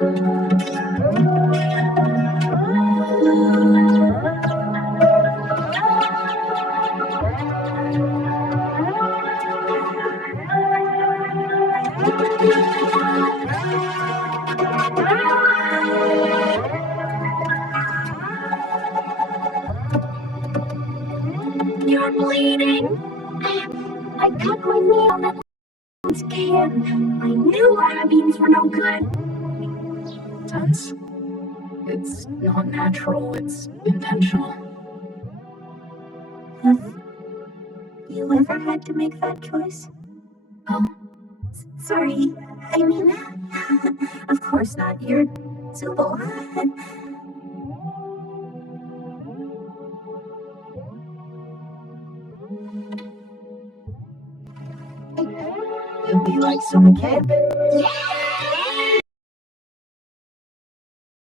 You're bleeding. I cut my knee on that scan. I knew rabines were no good. Tense. It's not natural, it's intentional. Have you ever had to make that choice? Oh, Sorry, I mean, of course not. You're Zubul. you'll be like some kid? Yeah!